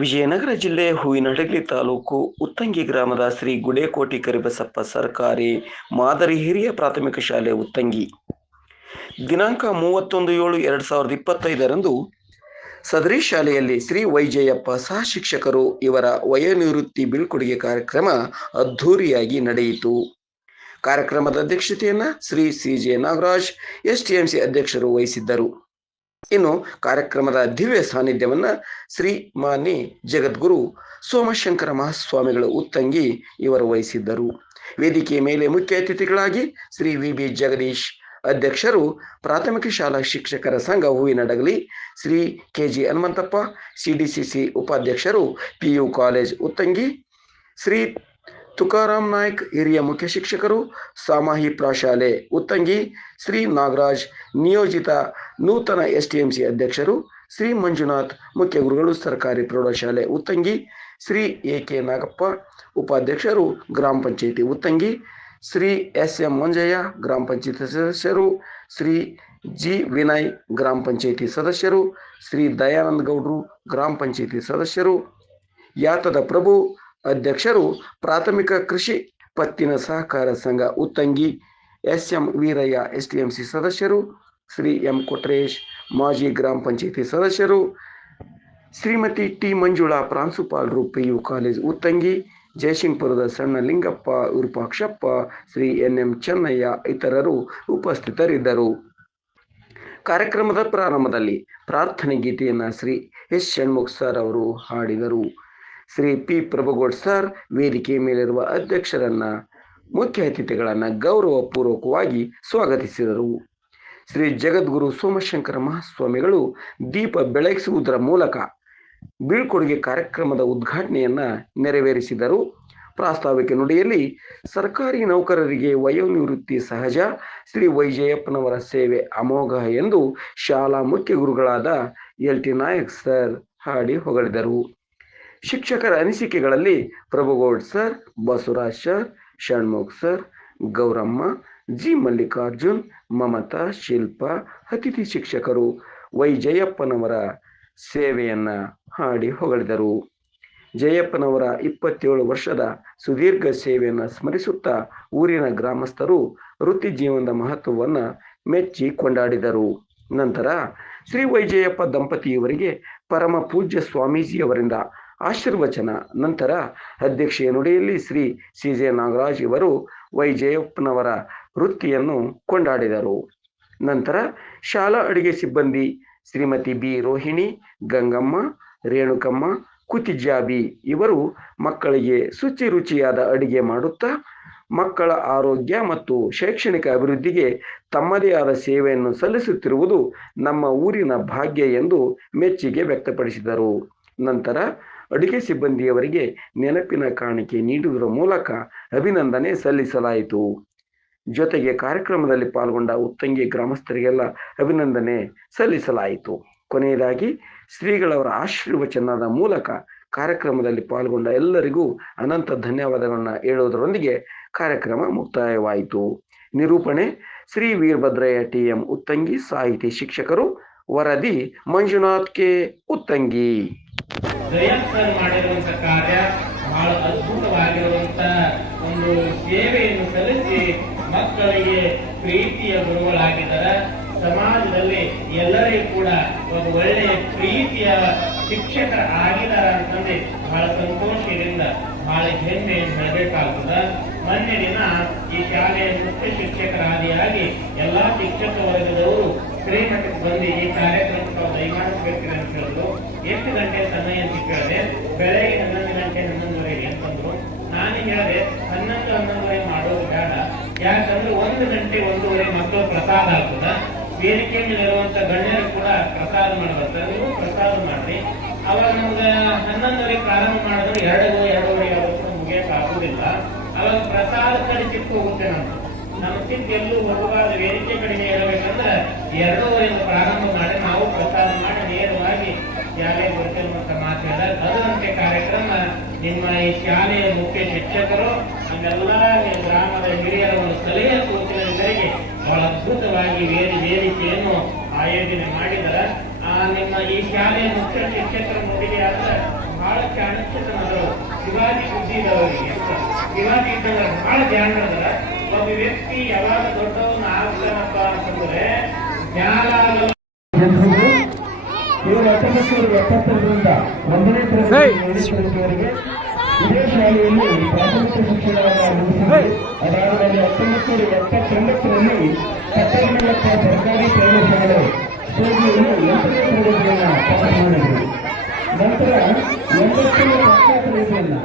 ವಿಜಯನಗರ ಜಿಲ್ಲೆ ಹೂವಿನಡಗಲಿ ತಾಲೂಕು ಉತ್ತಂಗಿ ಗ್ರಾಮದ ಶ್ರೀ ಗುಡೇಕೋಟಿ ಕರಿಬಸಪ್ಪ ಸರ್ಕಾರಿ ಮಾದರಿ ಹಿರಿಯ ಪ್ರಾಥಮಿಕ ಶಾಲೆ ಉತ್ತಂಗಿ. ದಿನಾಂಕ ಮೂವತ್ತೊಂದು ಏಳು ಎರಡು ಸಾವಿರದ ಇಪ್ಪತ್ತೈದರಂದು ಸದರಿ ಶಾಲೆಯಲ್ಲಿ ಶ್ರೀ ವೈಜಯಪ್ಪ ಸಹ ಶಿಕ್ಷಕರು ಇವರ ವಯೋನಿವೃತ್ತಿ ಬೀಳ್ಕೊಡುಗೆ ಕಾರ್ಯಕ್ರಮ ಅದ್ಧೂರಿಯಾಗಿ ನಡೆಯಿತು. ಕಾರ್ಯಕ್ರಮದ ಅಧ್ಯಕ್ಷತೆಯನ್ನು Shri C J Nagaraj, S T M C ಅಧ್ಯಕ್ಷರು ವಹಿಸಿದ್ದರು. ಇನ್ನು ಕಾರ್ಯಕ್ರಮದ ದಿವ್ಯ ಸಾನ್ನಿಧ್ಯವನ್ನು ಶ್ರೀ ಮಾನಿ ಜಗದ್ಗುರು ಸೋಮಶಂಕರ ಮಹಾಸ್ವಾಮಿಗಳು ಉತ್ತಂಗಿ ಇವರು ವಹಿಸಿದ್ದರು. ವೇದಿಕೆಯ ಮೇಲೆ ಮುಖ್ಯ ಅತಿಥಿಗಳಾಗಿ ಶ್ರೀ ವಿ ಬಿ ಜಗದೀಶ್ ಅಧ್ಯಕ್ಷರು, ಪ್ರಾಥಮಿಕ ಶಾಲಾ ಶಿಕ್ಷಕರ ಸಂಘ Hoovinahadagali Shri K G Hanumanthappa, CDCC ಉಪಾಧ್ಯಕ್ಷರು, ಪಿಯು ಕಾಲೇಜ್ ಉತ್ತಂಗಿ, ಶ್ರೀ ತುಕಾರಾಮ್ ನಾಯ್ಕ್ ಹಿರಿಯ ಮುಖ್ಯ ಶಿಕ್ಷಕರು, ಸಾಮಾಹಿ ಪ್ರಾಶಾಲೆ ಉತ್ತಂಗಿ ಶ್ರೀ ನಾಗರಾಜ್, ನಿಯೋಜಿತ ನೂತನ ಎಸ್ ಟಿ ಎಂ ಸಿ ಅಧ್ಯಕ್ಷರು ಶ್ರೀ ಮಂಜುನಾಥ್, ಮುಖ್ಯ ಗುರುಗಳು ಸರ್ಕಾರಿ ಪ್ರೌಢಶಾಲೆ ಉತ್ತಂಗಿ ಶ್ರೀ ಎ ಕೆ ನಾಗಪ್ಪ, ಉಪಾಧ್ಯಕ್ಷರು ಗ್ರಾಮ ಪಂಚಾಯಿತಿ ಉತ್ತಂಗಿ ಶ್ರೀ ಎಸ್ ಎಂ ಮಂಜಯ್ಯ, ಗ್ರಾಮ ಪಂಚಾಯಿತಿ ಸದಸ್ಯರು ಶ್ರೀ ಜಿ. ವಿನಯ್, ಗ್ರಾಮ ಪಂಚಾಯಿತಿ ಸದಸ್ಯರು ಶ್ರೀ ದಯಾನಂದ ಗೌಡ್ರು, ಗ್ರಾಮ ಪಂಚಾಯಿತಿ ಸದಸ್ಯರು, ಯಾತದ ಪ್ರಭು ಅಧ್ಯಕ್ಷರು ಪ್ರಾಥಮಿಕ ಕೃಷಿ ಪತ್ತಿನ ಸಹಕಾರ ಸಂಘ Uttangi S M Veerayya S T M C ಸದಸ್ಯರು, ಶ್ರೀ ಎಂ ಕೊಟ್ರೇಶ್, ಮಾಜಿ ಗ್ರಾಮ ಪಂಚಾಯಿತಿ ಸದಸ್ಯರು, ಶ್ರೀಮತಿ ಟಿ ಮಂಜುಳಾ ಪ್ರಾಂಶುಪಾಲರು ಪಿ ಯು ಕಾಲೇಜ್ ಉತ್ತಂಗಿ, ಜಯಸಿಂಗ್ಪುರದ ಸಣ್ಣ ಲಿಂಗಪ್ಪ ವಿರೂಪಾಕ್ಷಪ್ಪ ಶ್ರೀ ಎನ್ ಎಂ ಚೆನ್ನಯ್ಯ ಇತರರು ಉಪಸ್ಥಿತರಿದ್ದರು. ಕಾರ್ಯಕ್ರಮದ ಪ್ರಾರಂಭದಲ್ಲಿ ಪ್ರಾರ್ಥನೆ ಗೀತೆಯನ್ನು ಶ್ರೀ ಎಸ್ ಷಣ್ಮುಖ್ ಸರ್ ಅವರು ಹಾಡಿದರು. ಶ್ರೀ ಪಿ. ಪ್ರಭುಗೌಡ್ ಸರ್ ವೇದಿಕೆ ಮೇಲಿರುವ ಅಧ್ಯಕ್ಷರನ್ನ ಮುಖ್ಯ ಅತಿಥಿಗಳನ್ನ ಗೌರವಪೂರ್ವಕವಾಗಿ ಸ್ವಾಗತಿಸಿದರು. ಶ್ರೀ ಜಗದ್ಗುರು ಸೋಮಶಂಕರ ಮಹಾಸ್ವಾಮಿಗಳು ದೀಪ ಬೆಳಗಿಸುವುದರ ಮೂಲಕ ಬೀಳ್ಕೊಡುಗೆ ಕಾರ್ಯಕ್ರಮದ ಉದ್ಘಾಟನೆಯನ್ನ ನೆರವೇರಿಸಿದರು. ಪ್ರಾಸ್ತಾವಿಕ ನುಡಿಯಲ್ಲಿ ಸರ್ಕಾರಿ ನೌಕರರಿಗೆ ವಯೋನಿವೃತ್ತಿ ಸಹಜ, ಶ್ರೀ ವೈಜಯಪ್ಪನವರ ಸೇವೆ ಅಮೋಘ ಎಂದು ಶಾಲಾ ಮುಖ್ಯ ಗುರುಗಳಾದ ಎಲ್ ಟಿ ನಾಯಕ್ ಸರ್ ಹಾಡಿ ಹೊಗಳಿದರು. ಶಿಕ್ಷಕರ ಅನಿಸಿಕೆಗಳಲ್ಲಿ Prabhugoud sir, Basavaraj sir, Shanmukh sir, Gowramma, G Mallikarjun, Mamata, Shilpa, ಅತಿಥಿ ಶಿಕ್ಷಕರು ವೈ ಜಯಪ್ಪನವರ ಸೇವೆಯನ್ನ ಹಾಡಿ ಹೊಗಳಿದರು. ಜಯಪ್ಪನವರ ಇಪ್ಪತ್ತೇಳು ವರ್ಷದ ಸುದೀರ್ಘ ಸೇವೆಯನ್ನು ಸ್ಮರಿಸುತ್ತಾ ಊರಿನ ಗ್ರಾಮಸ್ಥರು ವೃತ್ತಿ ಜೀವನದ ಮಹತ್ವವನ್ನು ಮೆಚ್ಚಿ ಕೊಂಡಾಡಿದರು. ನಂತರ ಶ್ರೀ ವೈಜಯಪ್ಪ ದಂಪತಿಯವರಿಗೆ ಪರಮ ಪೂಜ್ಯ ಸ್ವಾಮೀಜಿಯವರಿಂದ ಆಶೀರ್ವಚನ. ನಂತರ ಅಧ್ಯಕ್ಷೆಯ ನುಡಿಯಲ್ಲಿ ಶ್ರೀ ಸಿ ಜೆ ನಾಗರಾಜ್ ಇವರು ವೈ ಜಯಪ್ಪನವರ ವೃತ್ತಿಯನ್ನು ಕೊಂಡಾಡಿದರು. ನಂತರ ಶಾಲಾ ಅಡುಗೆ ಸಿಬ್ಬಂದಿ ಶ್ರೀಮತಿ ಬಿ ರೋಹಿಣಿ, ಗಂಗಮ್ಮ, ರೇಣುಕಮ್ಮ ಕುತಿಜಾಬಿ ಇವರು ಮಕ್ಕಳಿಗೆ ಶುಚಿ ರುಚಿಯಾದ ಅಡಿಗೆ ಮಾಡುತ್ತಾ, ಮಕ್ಕಳ ಆರೋಗ್ಯ ಮತ್ತು ಶೈಕ್ಷಣಿಕ ಅಭಿವೃದ್ಧಿಗೆ ತಮ್ಮದೇ ಆದ ಸೇವೆಯನ್ನು ಸಲ್ಲಿಸುತ್ತಿರುವುದು ನಮ್ಮ ಊರಿನ ಭಾಗ್ಯ ಎಂದು ಮೆಚ್ಚುಗೆ ವ್ಯಕ್ತಪಡಿಸಿದರು. ನಂತರ ಅಡುಗೆ ಸಿಬ್ಬಂದಿಯವರಿಗೆ ನೆನಪಿನ ಕಾಣಿಕೆ ನೀಡುವುದರ ಮೂಲಕ ಅಭಿನಂದನೆ ಸಲ್ಲಿಸಲಾಯಿತು. ಜೊತೆಗೆ ಕಾರ್ಯಕ್ರಮದಲ್ಲಿ ಪಾಲ್ಗೊಂಡ ಉತ್ತಂಗಿ ಗ್ರಾಮಸ್ಥರಿಗೆಲ್ಲ ಅಭಿನಂದನೆ ಸಲ್ಲಿಸಲಾಯಿತು. ಕೊನೆಯದಾಗಿ, ಶ್ರೀಗಳವರ ಆಶೀರ್ವಚನದ ಮೂಲಕ ಕಾರ್ಯಕ್ರಮದಲ್ಲಿ ಪಾಲ್ಗೊಂಡ ಎಲ್ಲರಿಗೂ ಅನಂತ ಧನ್ಯವಾದಗಳನ್ನ ಹೇಳುವುದರೊಂದಿಗೆ ಕಾರ್ಯಕ್ರಮ ಮುಕ್ತಾಯವಾಯಿತು. ನಿರೂಪಣೆ, ಶ್ರೀ ವೀರಭದ್ರಯ್ಯ ಟಿ ಎಂ ಉತ್ತಂಗಿ ಸಾಹಿತಿ ಶಿಕ್ಷಕರು, ವರದಿ ಮಂಜುನಾಥ್ ಕೆ. ಉತ್ತಂಗಿ. ಜಯಂತ್ ಸರ್ ಮಾಡಿರುವಂತ ಕಾರ್ಯ ಬಹಳ ಅದ್ಭುತವಾಗಿರುವಂತ ಒಂದು ಸೇವೆಯನ್ನು ಸಲ್ಲಿಸಿ ಮಕ್ಕಳಿಗೆ ಪ್ರೀತಿಯ ಗುರುಗಳಾಗಿದ್ದಾರೆ. ಸಮಾಜದಲ್ಲಿ ಎಲ್ಲರಿಗೂ ಕೂಡ ಒಂದು ಒಳ್ಳೆಯ ಪ್ರೀತಿಯ ಶಿಕ್ಷಕರ ಆಗಿದ್ದಾರೆ ಅಂತಂದ್ರೆ ಬಹಳ ಸಂತೋಷದಿಂದ ಬಹಳ ಹೆಮ್ಮೆ ಹೇಳಬೇಕಾಗ್ತದ. ಮೊನ್ನೆ ದಿನ ಈ ಶಾಲೆಯ ಮುಖ್ಯ ಶಿಕ್ಷಕರ ಆದಿಯಾಗಿ ಎಲ್ಲಾ ಶಿಕ್ಷಕ ವರ್ಗದವರು ಶ್ರೀಮಠಕ್ಕೆ ಬಂದು ಈ ಕಾರ್ಯಕ್ರಮಕ್ಕೆ ತಾವು ದಯಮಾಡಿಸ್ಬೇಕ್ರಿ ಅಂತ ಹೇಳಿದ್ರು. ಎಷ್ಟು ಗಂಟೆ ಸಮಯ ಅಂತ ಕೇಳಿದೆ ಬೆಳಗ್ಗೆ ಹನ್ನೊಂದು ಗಂಟೆ ಹನ್ನೊಂದುವರೆಗೆ ಅಂತಂದ್ರು ನಾನು ಹೇಳಿದೆ, ಹನ್ನೊಂದು ಹನ್ನೊಂದುವರೆ ಮಾಡೋದು ಬೇಡ. ಯಾಕಂದ್ರೆ ಒಂದು ಗಂಟೆ ಒಂದೂವರೆ ಮಕ್ಕಳು ಪ್ರಸಾದ ಆಗ್ತದ ವೇದಿಕೆ ಇರುವಂತ ಗಣ್ಯರು ಕೂಡ ಪ್ರಸಾದ ಮಾಡಬಾರ್ದು ನೀವು ಪ್ರಸಾದ ಮಾಡ್ರಿ. ಅವಾಗ ನಮ್ಗೆ ಹನ್ನೊಂದುವರೆ ಪ್ರಾರಂಭ ಮಾಡಿದ್ರೆ ಎರಡು, ಎರಡೂವರೆ ಯಾವತ್ತು ಮುಗಿಯಕ್ಕೆ ಆಗುದಿಲ್ಲ. ಅವಾಗ ಪ್ರಸಾದ ಕಡೆ ಚಿಕ್ಕ ಹೋಗುತ್ತೆ ನಮ್ದು ನಮ್ಮ ಹೋಗುವಾಗ ವೇದಿಕೆ ಕಡಿಮೆ ಇರಬೇಕಂದ್ರೆ ಎರಡೂವರೆಯಿಂದ ಪ್ರಾರಂಭ ಮಾಡಿ ನಾವು ಪ್ರಸಾದ ಮಾಡಿ ನೇರವಾಗಿ ಶಾಲೆ ಬರ್ತೇವೆ ಅಂತ ಮಾತು ಹೇಳಿದಾಗ ಅದರಂತೆ ಕಾರ್ಯಕ್ರಮ ನಿಮ್ಮ ಈ ಶಾಲೆಯ ಮುಖ್ಯ ಶಿಕ್ಷಕರು, ನಮ್ಮೆಲ್ಲ ಗ್ರಾಮದ ಹಿರಿಯರ ಒಂದು ಸಲಹೆ ಸೂಚನೆ ಮೇರೆಗೆ ಬಹಳ ಅದ್ಭುತವಾಗಿ ವೇದಿ ವೇದಿಕೆಯನ್ನು ಆಯೋಜನೆ ಮಾಡಿದರ ಆ, ನಿಮ್ಮ ಈ ಶಾಲೆಯ ಮುಖ್ಯ ಶಿಕ್ಷಕರ ನುಡಿಗೆ ಆದ್ರೆ ಬಹಳ ಚಾಣಕ್ಯತನದವರು. ಶಿವಾಜಿ ಬುದ್ಧಿ ಇದ್ದವರಿಗೆ ಶಿವಾಜಿ ಇದ್ದವರ ಬಹಳ ಅದ ಒಬ್ಬ ವ್ಯಕ್ತಿ ಯಾವಾಗ ದೊಡ್ಡವನ್ನ ಆಗ್ತಾನಪ್ಪ ಅಂತಂದ್ರೆ ಜ್ಞಾನ ಇವರು ಹತ್ತೊಂಬತ್ತು ಎಪ್ಪತ್ತರಿಂದ ಒಂದನೇ ತರಗತಿ ಏಳನೇ ತರಗತಿವರೆಗೆ ಇದೇ ಶಾಲೆಯಲ್ಲಿ ಪ್ರಾಥಮಿಕ ಶಿಕ್ಷಣವನ್ನು ಮುಗಿಸಿದರು ಅದಾದಮೇಲೆ ಹತ್ತೊಂಬತ್ತು ನೂರ ಎಪ್ಪತ್ತೊಂಬತ್ತರಲ್ಲಿ ಪಟ್ಟಣಮಲ್ಲಪ್ಪ ಸರ್ಕಾರಿ ಪ್ರೌಢಶಾಲೆ ಸೋಜಿಯನ್ನು ಎಂಟನೇ ತರಗತಿಯನ್ನು ಪಾಸ್ ಮಾಡಿದರು ನಂತರ ಒಂಬತ್ತನೇ ಹತ್ತನೇ ತರಗತಿಯನ್ನು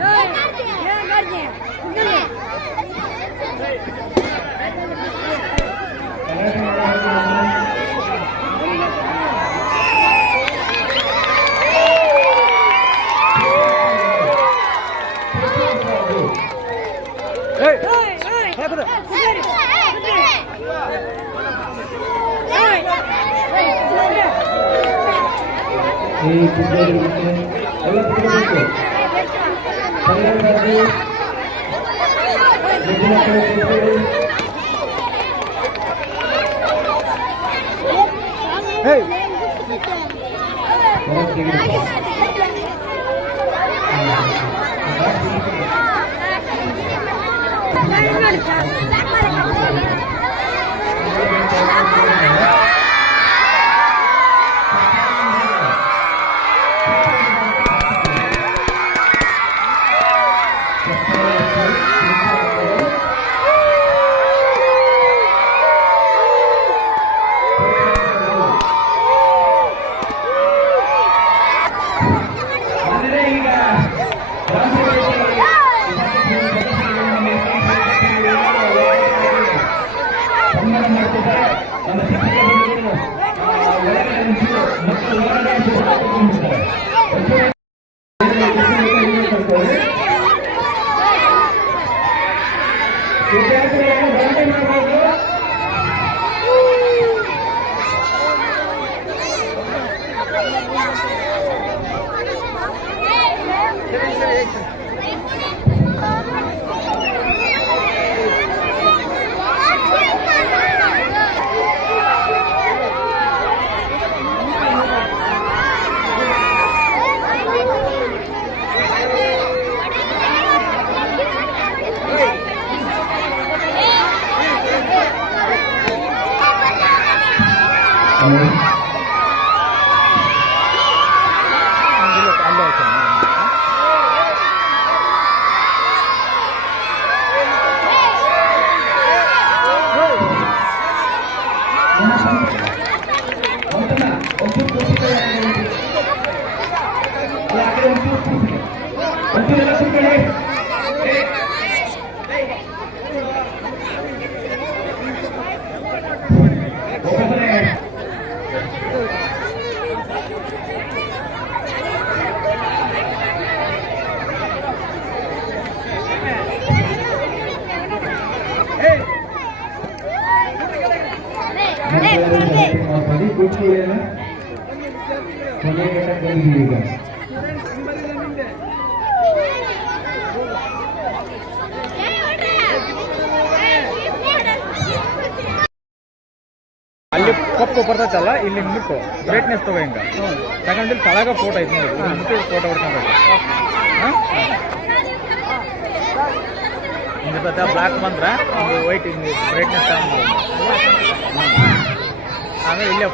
এই ফুটবলের মধ্যে এবং Hey! Hey! ಕೊನೆಗೆ ಅಲ್ಲಿ ಕಪ್ಪು ಬರ್ತೈತಲ್ಲ ಇಲ್ಲಿ ಮುಟ್ಟು. ಬ್ರೈಟ್ನೆಸ್ ತಗೋ ಹಿಂಗ. ತಗೊಂಡ್ ತಳಗ ಫೋಟೋ ಐತೆ ನೋಡಿ ಮುಟ್ಟಿ ಫೋಟೋ ಹೊಡ್ಕೊಂಡು ಹಿಂಗೆ. ಬ್ಲಾಕ್ ಬಂದ್ರೆ ಒಂದು ವೈಟ್ ಹಿಂಗೆ ಬ್ರೈಟ್ನೆಸ್ ತಗೊಂಡು ಆಮೇಲೆ ಇಲ್ಲೇ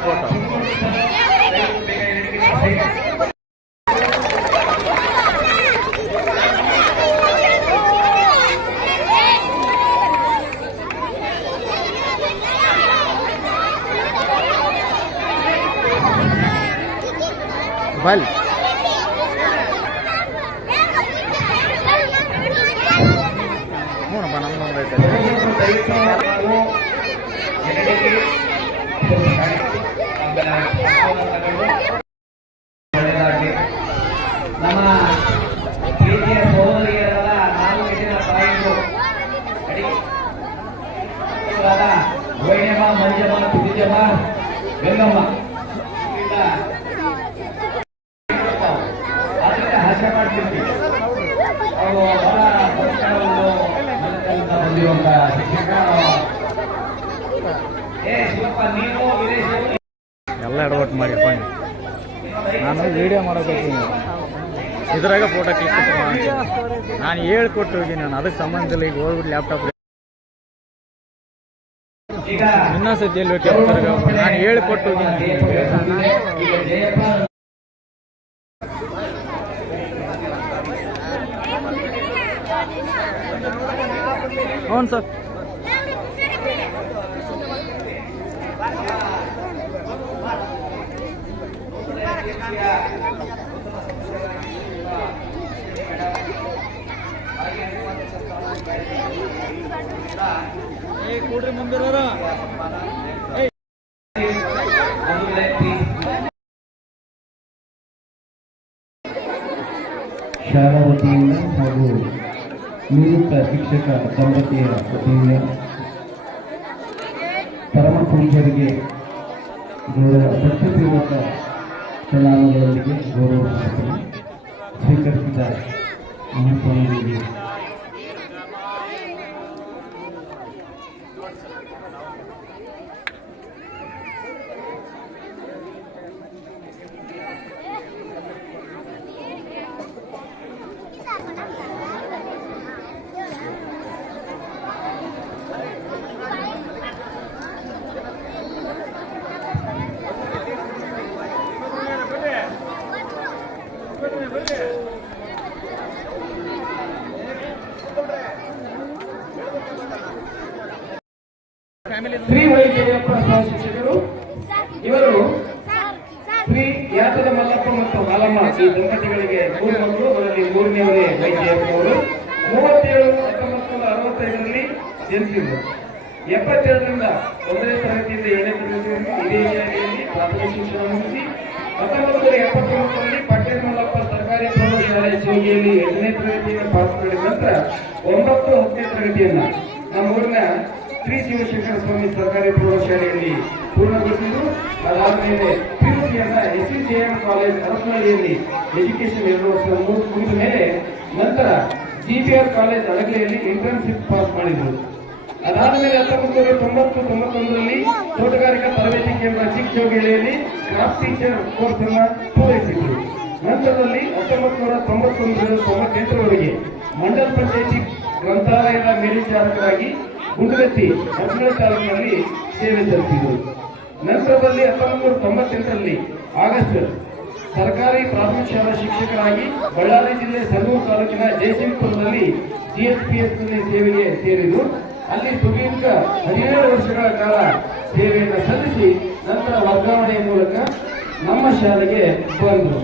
ಅವರು ಮಾಡಿ ಫೈನ್ ನಾನು. ವಿಡಿಯೋ ಮಾಡೋಕೆ ಇದ್ರಾಗ ಫೋಟೋ ಕ್ಲಿಕ್ ನಾನು ಹೇಳ್ಕೊಟ್ಟು ಹೋಗಿ ನಾನು ಅದಕ್ಕೆ ಸಂಬಂಧ ಇಲ್ಲ ಈಗ ಹೋಗ್ಬಿಟ್ಟು ಲ್ಯಾಪ್ಟಾಪ್ ಇನ್ನೂ ಸತಿ ಎಲ್ಲಿ ನಾನು ಹೇಳ್ಕೊಟ್ಟು ಹೋಗಿ ಹ್ಞೂ ಸರ್. ಕೂಡ್ರಿ ಮುಂದಿರೋರು ಶಾಲಾ ವತಿಯಿಂದ ಹಾಗೂ ನಿವೃತ್ತ ಶಿಕ್ಷಕ ದಂಪತಿಯ ವತಿಯಿಂದ ಪರಮ ಪೂಜ್ಯರಿಗೆ ಭಕ್ತಿಪೂರ್ವಕ ಚಲಾನಗಳೊಂದಿಗೆ ಗೌರವ ಸಮರ್ಪಣೆ ಸ್ವೀಕರಿಸಿದ ಮಹಾಸ್ವಾಮಿಗಳಿಗೆ ಅದರಲ್ಲಿ ಮೂರನೆಯವರೇ ಎಂಬುವರು ಮೂವತ್ತೇಳು ಹತ್ತೊಂಬತ್ತು ನೂರ ಅರವತ್ತೈದರಲ್ಲಿ ಜನಿಸಿದರು ಎಪ್ಪತ್ತೆರಡರಿಂದ ಒಂದನೇ ತರಗತಿಯಿಂದ ಏಳನೇ ತರಗತಿಯಲ್ಲಿ ಇದೇ ಶಾಲೆಯಲ್ಲಿ ಪ್ರಾಥಮಿಕ ಶಿಕ್ಷಣ ಮುಗಿಸಿ ಹತ್ತೊಂಬತ್ತು ಎಪ್ಪತ್ತೊಂಬತ್ತರಲ್ಲಿ ಪಟ್ಟಣ ಮಲ್ಲಪ್ಪ ಸರ್ಕಾರಿ ಪ್ರೌಢಶಾಲೆ ಶಿವಿಯಲ್ಲಿ ಎಂಟನೇ ತರಗತಿಯನ್ನು ಪಾಸ್ ಮಾಡಿದ ನಂತರ ಒಂಬತ್ತು, ಹತ್ತನೇ ತರಗತಿಯನ್ನ ನಮ್ಮೂರಿನ ಶ್ರೀ ಶಿವಶಂಕರ ಸ್ವಾಮಿ ಸರ್ಕಾರಿ ಪ್ರೌಢಶಾಲೆಯಲ್ಲಿ ಪೂರ್ಣಗೊಳಿಸಿದ್ದು. ಅದಾದಮೇಲೆ ಪಿಯುಸಿಯನ್ನ S C J M college ಅರಸನಹಳ್ಳಿಯಲ್ಲಿ education ಎರಡು ವರ್ಷ ಮುಗಿ- ಮುಗಿದ ಮೇಲೆ ನಂತರ ಜಿಪಿಆರ್ ಕಾಲೇಜ್ ಅಡಗಲೆಯಲ್ಲಿ ಇಂಟರ್ನ್ಶಿಪ್ ಪಾಸ್ ಮಾಡಿದ್ರು. ಅದಾದಮೇಲೆ ಹತ್ತೊಂಬತ್ತು ನೂರ ತೊಂಬತ್ತು, ತೊಂಬತ್ತೊಂದರಲ್ಲಿ ತೋಟಗಾರಿಕಾ ತರಬೇತಿ ಕೇಂದ್ರ ಚಿಕ್ಕಜೋಗಿಳಿಯಲ್ಲಿ ಕ್ರಾಫ್ಟ್ ಟೀಚರ್ ಕೋರ್ಸ್ ಅನ್ನ ಪೂರೈಸಿದ್ರು. ನಂತರದಲ್ಲಿ ಹತ್ತೊಂಬತ್ತು ನೂರ ತೊಂಬತ್ತೊಂದರಿಂದ ತೊಂಬತ್ತೆಂಟರವರೆಗೆ ಮಂಡಲ ಪಂಚಾಯಿತಿ ಗ್ರಂಥಾಲಯದ ಮೇಲ್ವಿಚಾರಕರಾಗಿ ಗುಂಡಗತ್ತಿ ಹತ್ತನೇ ತಾಲೂಕಿನಲ್ಲಿ ಸೇವೆ ಸಲ್ಲಿಸಿದರು ನಂತರದಲ್ಲಿ ಹತ್ತೊಂಬತ್ತು ನೂರ ತೊಂಬತ್ತೆಂಟರಲ್ಲಿ ಆಗಸ್ಟ್ ಸರ್ಕಾರಿ ಪ್ರಾಥಮಿಕ ಶಾಲಾ ಶಿಕ್ಷಕರಾಗಿ ಬಳ್ಳಾರಿ ಜಿಲ್ಲೆ ಸರಗೂರು ತಾಲೂಕಿನ ಜಯಸಿಂಹಪುರದಲ್ಲಿ ಜಿಎಸ್ಪಿಎಸ್ ಸೇವೆಗೆ ಸೇರಿದ್ರು ಅಲ್ಲಿ ಸುದೀರ್ಘ ಹದಿನೇಳು ವರ್ಷಗಳ ಕಾಲ ಸೇವೆಯನ್ನು ಸಲ್ಲಿಸಿ ನಂತರ ವರ್ಗಾವಣೆಯ ಮೂಲಕ ನಮ್ಮ ಶಾಲೆಗೆ ಬಂದರು.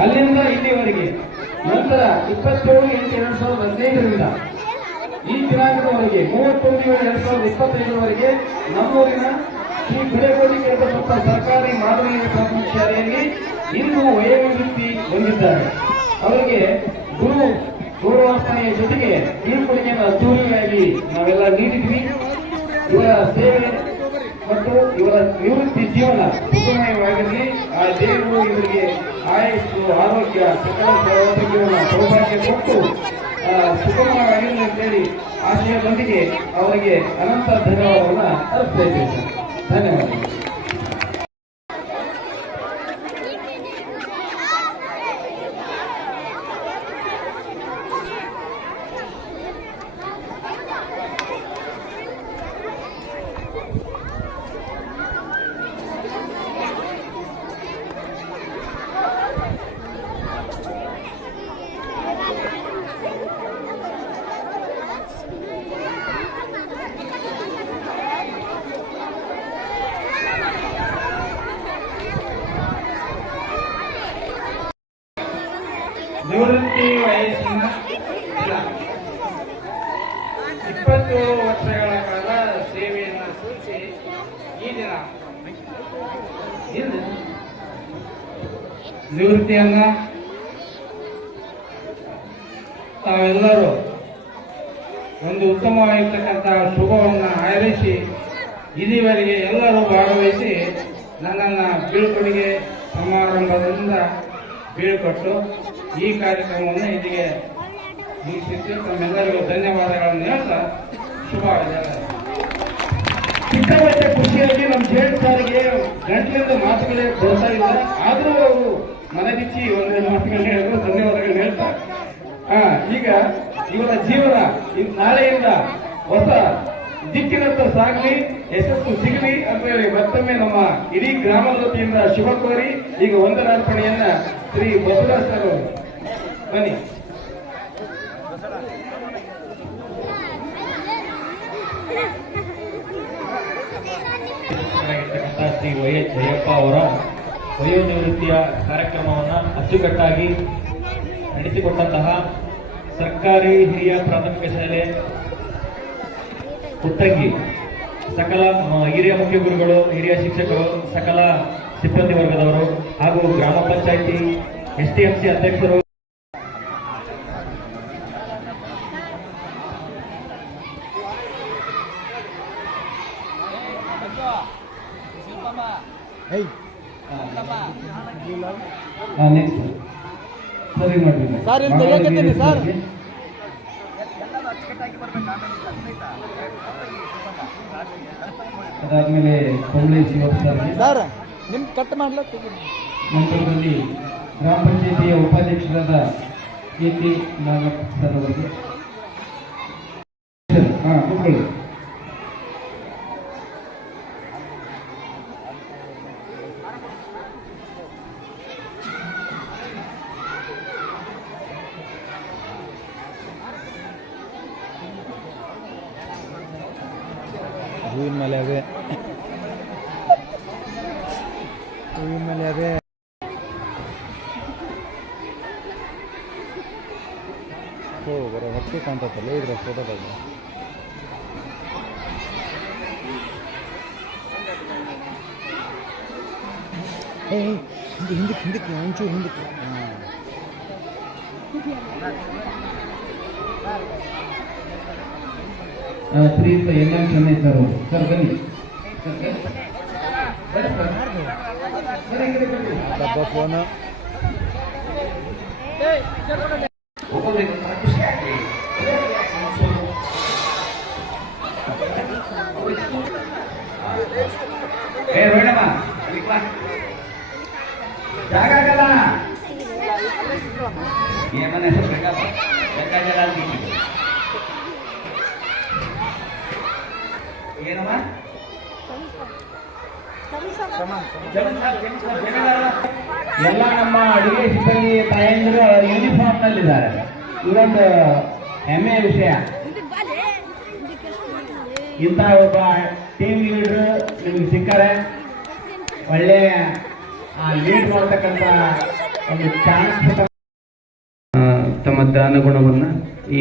ಅಲ್ಲಿಂದ ಇಲ್ಲಿವರೆಗೆ ನಂತರ ಇಪ್ಪತ್ತೇಳು ಎಂಟು ಎರಡು ಸಾವಿರದ ಹದಿನೈದರಿಂದ ಈ ದಿನಾಂಕದವರೆಗೆ ಮೂವತ್ತೊಂದು ಏಳು ಎರಡ್ ಸಾವಿರದ ಇಪ್ಪತ್ತೈದರವರೆಗೆ ನಮ್ಮೂರಿನ ಶ್ರೀ ಬಿಡಗೋಡಿ ಕೆಂಪಸಪ್ಪ ಸರ್ಕಾರಿ ಮಾದರಿ ಪ್ರಾಥಮಿಕ ಶಾಲೆಯಲ್ಲಿ ಇಂದು ವಯೋವೃತ್ತಿ ಹೊಂದಿದ್ದಾರೆ. ಅವರಿಗೆ ಗುರು ಗೌರವಾರ್ಪಣೆಯ ಜೊತೆಗೆ ಬೀಳ್ಕೊಡುಗೆಯನ್ನು ಅದ್ದೂರಿಯಾಗಿ ನಾವೆಲ್ಲ ನೀಡಿದ್ವಿ. ಇವರ ಸೇವೆ ಮತ್ತು ಇವರ ನಿವೃತ್ತಿ ಜೀವನ ಸುಖಮಯವಾಗಿರಲಿ ಆ ದೇವರು ಇವರಿಗೆ ಆಯಸ್ಸು, ಆರೋಗ್ಯ, ಸಕಲ ಸೌಭಾಗ್ಯ ಕೊಟ್ಟು ಆ, ಸುಗಮವಾಗಿರಲಿ ಅಂತೇಳಿ ಆಶಯದೊಂದಿಗೆ ಅವರಿಗೆ ಅನಂತ ಧನ್ಯವಾದವನ್ನು ಅರ್ಪಿಸ್ತಾ ಧನ್ಯವಾದಗಳು. ಧನ್ಯವಾದ ನಿವೃತ್ತಿ ವಯಸ್ಸಿನ ಇಲ್ಲ ಇಪ್ಪತ್ತೇಳು ವರ್ಷಗಳ ಕಾಲ ಸೇವೆಯನ್ನು ಸೂಚಿಸಿ ಈ ದಿನ ಇಂದು ನಿವೃತ್ತಿಯನ್ನ ತಾವೆಲ್ಲರೂ ಒಂದು ಉತ್ತಮವಾಗಿರ್ತಕ್ಕಂತಹ ಶುಭವನ್ನು ಇದುವರೆಗೆ ಎಲ್ಲರೂ ಭಾಗವಹಿಸಿ ನನ್ನನ್ನು ಬೀಳ್ಕೊಡುಗೆ ಸಮಾರಂಭದಿಂದ ಬೀಳ್ಕೊಟ್ಟು ಈ ಕಾರ್ಯಕ್ರಮವನ್ನು ಇಲ್ಲಿಗೆ ವೀಕ್ಷಿಸಿ ತಮ್ಮೆಲ್ಲರಿಗೂ ಧನ್ಯವಾದಗಳನ್ನು ಹೇಳ್ತಾ ಶುಭ ಸಿಕ್ಕಾಪಟ್ಟೆ ಖುಷಿಯಾಗಿ ನಮ್ಮ ಜೇಡ್ ಸಾರಿಗೆ ಗಂಟಲಿಂದ ಮಾತುಗಳೇ ಬರ್ತಾ ಇಲ್ಲ ಆದರೂ ಅವರು ಮನಬಿಚ್ಚಿ ಒಂದೆರಡು ಮಾತುಗಳನ್ನ ಹೇಳಿದ್ರು. ಧನ್ಯವಾದಗಳು ಹೇಳ್ತಾರೆ ಈಗ ಇವರ ಜೀವನ, ನಾಳೆಯಿಂದ ಹೊಸ ದಿಕ್ಕಿನತ್ತ ಸಾಗಲಿ, ಯಶಸ್ಸು ಸಿಗಲಿ ಅಂತ ಹೇಳಿ ಮತ್ತೊಮ್ಮೆ ನಮ್ಮ ಇಡೀ ಗ್ರಾಮದ ವತಿಯಿಂದ ಶುಭ ಕೋರಿ ಈಗ ವಂದನಾರ್ಪಣೆಯನ್ನ ಶ್ರೀ ಬಸವರಾಜ್ ಸರ್ ಬನ್ನಿ. ಶ್ರೀ ವೈ ಎಚ್ ಜಯಪ್ಪ ಅವರ ವಯೋನಿವೃತ್ತಿಯ ಕಾರ್ಯಕ್ರಮವನ್ನು ಅಚ್ಚುಕಟ್ಟಾಗಿ ನಡೆಸಿಕೊಟ್ಟಂತಹ ಸರ್ಕಾರಿ ಹಿರಿಯ ಪ್ರಾಥಮಿಕ ಶಾಲೆ ಉತ್ತಂಗಿ ಸಕಲ ಹಿರಿಯ ಮುಖ್ಯ ಗುರುಗಳು ಹಿರಿಯ ಶಿಕ್ಷಕರು ಸಕಲ ಸಿಬ್ಬಂದಿ ವರ್ಗದವರು ಹಾಗೂ ಗ್ರಾಮ panchayat S T M C ಅಧ್ಯಕ್ಷರು ಸರ್ ಸರಿ ಮಾಡ್ರಿ ಸರ್, ಇಲ್ಲಿ ತೆಗಿಯಕತ್ತೀನಿ, ಸರ್. ಅದಾದ್ಮೇಲೆ ಕೊಂಬಳಿ ಸರ್ ಕಟ್ ಮಾಡ್ಲಕ್ಕ ನಂತರದಲ್ಲಿ ಗ್ರಾಮ ಪಂಚಾಯತಿಯ ಉಪಾಧ್ಯಕ್ಷರಾದ ಕೆ ಟಿ ನಾಗಪ್ಪ ಸರ್ ಅವರಿಗೆ. ಹಾ ಕೂತ್ಕೊಳ್ಳಿ. ಹಿಂದಕ್ಕೆ ಹಿಂದಕ್ಕೆ ಒಂಚೂರು ಹಿಂದಕ್ಕೆ ಹಾಂ ಆ, Shriyut N M Chennai sir ಅವರು ಸರ್ ಬನ್ನಿ ಸರ್, ಬನ್ನಿ ಸರ್. ಬನ್ನಿ, ಈ ಕಡೆ ಬನ್ನಿ. ಡಬ್ಬ ಫೋನು ಒಬ್ಬೊಬ್ರಿಗೆ ಒಂಥರ ಖುಷಿ ಆಗ್ತದೆ. ಏ ರೋಹಿಣಮ್ಮ, ಇಲ್ಲಿಗ್ ಬಾ. ಜಾಗ ಆಗಲ್ಲ ಏಮನ ಹೆಸರು ಬೇಕಪ್ಪ ಬೇಕಾಗಲ್ಲ ಅಂತ ಇಟ್ಟಿದ್ದು. ಏನಮ್ಮ? ಎಲ್ಲ ನಮ್ಮ ಅಡುಗೆ ಸಿಬ್ಬಂದಿ ತಾಯಂದಿರು ಯೂನಿಫಾರ್ಮ್ ನಲ್ಲಿದ್ದಾರೆ ಇದೊಂದು ಹೆಮ್ಮೆಯ ವಿಷಯ. ಇಂತ ಒಬ್ಬ ಟೀಮ್ ಲೀಡರ್ ನಿಮ್ಗೆ ಸಿಕ್ಕರೆ ಒಳ್ಳೆ ಲೀಡ್ ಮಾಡ್ತಕ್ಕಂಥ ಒಂದು ಚಾಣಕ್ಯ ತಮ್ಮ ದಾನಗುಣವನ್ನು